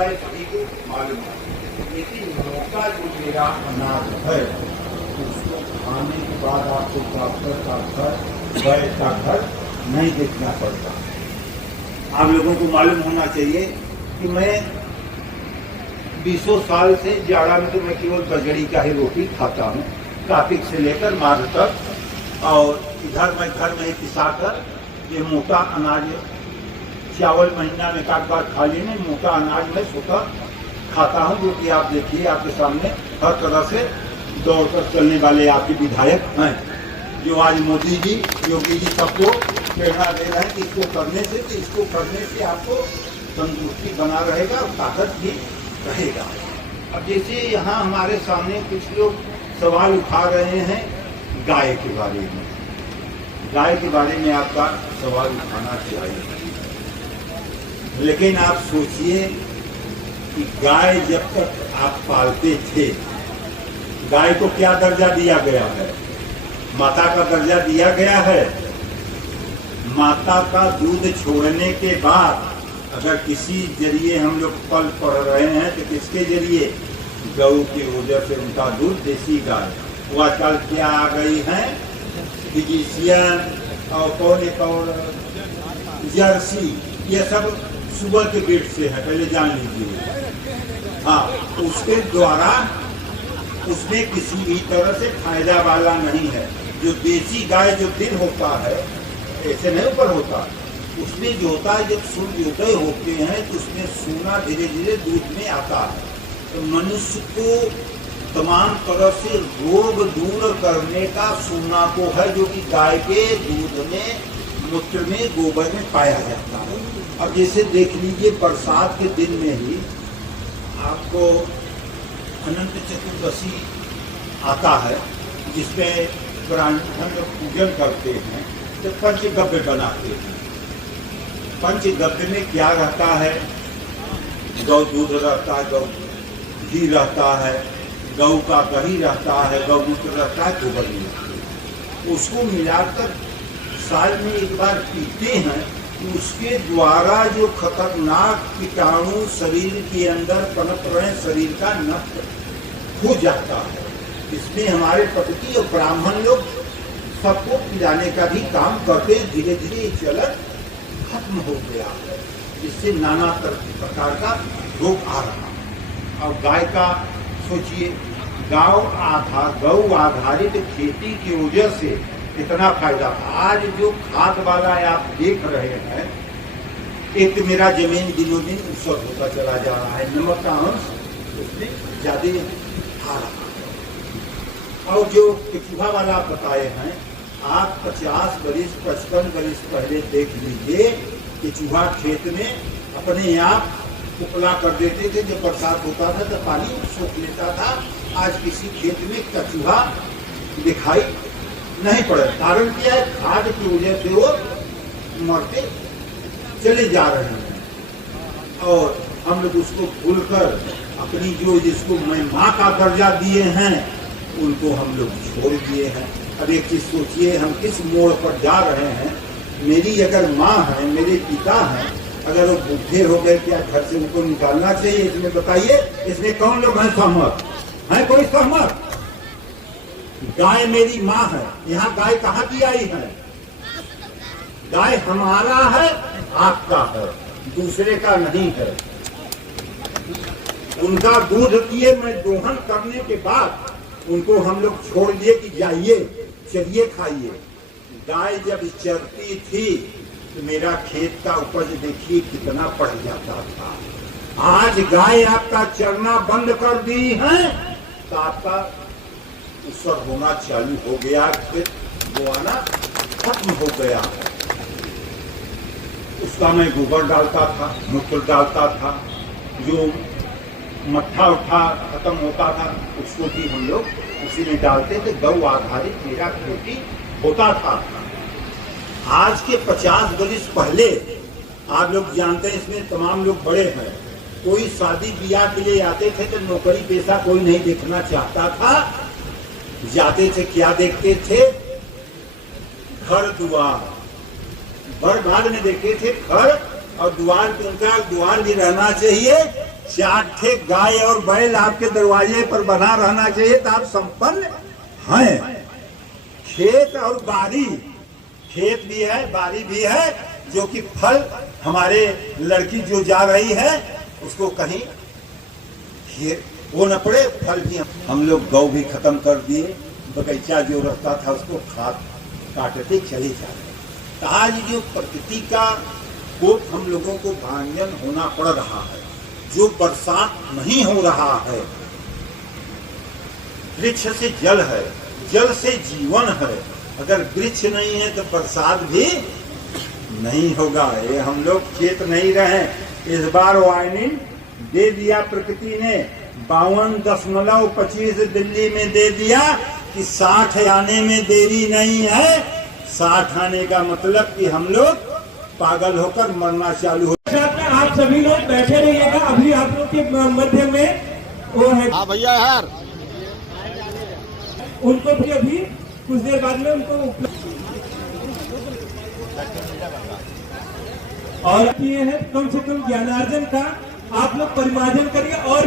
है सभी को मालूम है, लेकिन मोटा जो मेरा अनाज है उसको खाने के बाद आपको डॉक्टर का घर, वैद्य का घर नहीं देखना पड़ता। आप लोगों को मालूम होना चाहिए कि मैं 20 साल से जाड़ा में तो मैं केवल बजड़ी का ही रोटी खाता हूँ, कार्तिक से लेकर मार्च तक। और इधर मैं घर में ही पिसाकर ये मोटा अनाज, चावल महीना में एक बार खा लेने, मोटा अनाज में स्वतः खाता हूँ, जो कि आप देखिए आपके सामने हर तरह से दौड़कर चलने वाले आपके विधायक हैं, जो आज मोदी जी, योगी जी सबको प्रेरणा दे रहे हैं कि इसको करने से आपको तंदुरुस्ती बना रहेगा और ताकत भी रहेगा। अब जैसे यहाँ हमारे सामने कुछ लोग सवाल उठा रहे हैं गाय के बारे में। गाय के बारे में आपका सवाल उठाना चाहिए, लेकिन आप सोचिए कि गाय जब तक आप पालते थे, गाय को क्या दर्जा दिया गया है? माता का दर्जा दिया गया है। माता का दूध छोड़ने के बाद अगर किसी जरिए हम लोग पल पढ़ रहे हैं तो किसके जरिए? गौ की वजह से उनका दूध, देसी गाय। वो आजकल क्या आ गई है, फिजिशियन और कौन जर्सी, ये सब सुबह के पेट से है, पहले जान लीजिए। हाँ, उसके द्वारा उसमें किसी भी तरह से फायदा वाला नहीं है। जो देसी गाय जो दिन होता है, ऐसे नहीं ऊपर होता, उसमें जो होता है जब सूर्योदय होते हैं तो उसमें सोना धीरे धीरे दूध में आता है। तो मनुष्य को तमाम तरह से रोग दूर करने का सोना को है, जो कि गाय के दूध में, मूत्र में, गोबर में पाया जाता है। अब जैसे देख लीजिए बरसात के दिन में ही आपको अनंत चतुर्दशी आता है, जिसमें ब्राह्मण पूजन करते हैं तो पंचगव्य बनाते हैं। पंचगव्य में क्या रहता है? गौ दूध रहता है, गौ घी रहता है, गौ का दही रहता है, गौमूत्र रहता है, गोबर रहता है। उसको मिलाकर साल में एक बार पीते हैं, उसके द्वारा जो खतरनाक कीटाणु शरीर के अंदर पनप रहे, शरीर का नष्ट हो जाता है। इसमें हमारे पति और ब्राह्मण लोग सबको पिलाने का भी काम करते, धीरे धीरे चलन खत्म हो गया है, जिससे नाना प्रकार का रोग आ रहा है। और गाय का सोचिए, गौ आधारित खेती की वजह से कितना फायदा। आज जो खाद वाला आप देख रहे हैं, एक मेरा जमीन दिनों दिन उसर होता चला जा रहा है, नमक का अंश उसमें ज्यादा आ रहा है। और जो केचुहा वाला आप बताए हैं, आप 50 बरिस 55 बरिस पहले देख लीजिए, केचुहा खेत में अपने आप उपला कर देते थे। जब बरसात होता था तो पानी सोख लेता था। आज किसी खेत में कचूहा दिखाई नहीं पड़ा। कारण क्या है? खाद की वजह से वो मरते चले जा रहे हैं और हम लोग उसको भूलकर अपनी जो जिसको मैं माँ का दर्जा दिए हैं उनको हम लोग छोड़ दिए हैं। अब एक चीज सोचिए, हम किस मोड़ पर जा रहे हैं। मेरी अगर माँ है, मेरे पिता हैं, अगर वो बूढ़े हो गए, क्या घर से उनको निकालना चाहिए? इसमें बताइए, इसमें कौन लोग हैं सहमत? है कोई सहमत? गाय मेरी माँ है। यहाँ गाय कहाँ की आई है? गाय हमारा है, आपका है, दूसरे का नहीं है। उनका दूध पिए, मैं दोहन करने के बाद उनको हम लोग छोड़ दिए कि जाइए, चलिए खाइए। गाय जब चरती थी तो मेरा खेत का उपज देखिए कितना बढ़ जाता था। आज गाय आपका चरना बंद कर दी है तो आपका उसर होना चालू हो गया, फिर बोआना खत्म हो गया। उसका मैं गोबर डालता था, मूत्र डालता था, जो मट्ठा उठा खत्म होता था उसको भी हम लोग उसी में डालते थे। गौ आधारित मेरा खेती होता था। आज के 50 वर्ष पहले आप लोग जानते हैं, इसमें तमाम लोग बड़े हैं, कोई शादी ब्याह के लिए आते थे तो नौकरी पेशा कोई नहीं देखना चाहता था। जाते थे, क्या देखते थे? घर द्वार। बड़ बाद में देखते थे घर और द्वार, उनका द्वार भी रहना चाहिए, 4 ठे गाय और बैल आपके दरवाजे पर बना रहना चाहिए तो आप संपन्न हैं। खेत और बारी, खेत भी है बारी भी है, जो कि फल हमारे लड़की जो जा रही है उसको कहीं वो न पड़े, फल भी हम लोग गौ भी खत्म कर दिए, बगीचा जो रहता था उसको काटते चले जा रहे। तो आज जो प्रकृति का कोप हम लोगों को भांजन होना पड़ रहा है, जो बरसात नहीं हो रहा है। वृक्ष से जल है, जल से जीवन है, अगर वृक्ष नहीं है तो बरसात भी नहीं होगा। ये हम लोग चेत नहीं रहे। इस बार वार्निंग दे दिया प्रकृति ने, 52.25 दिल्ली में दे दिया कि 60 आने में देरी नहीं है। 60 आने का मतलब कि हम लोग पागल होकर मरना चालू हो। आप सभी लोग बैठे रहिएगा, अभी आप लोग के मध्य में वो है। हाँ भैया यार, उनको भी अभी कुछ देर बाद में उनको और किए हैं कम से कम ज्ञानार्जन का आप लोग परिमार्जन करिए। और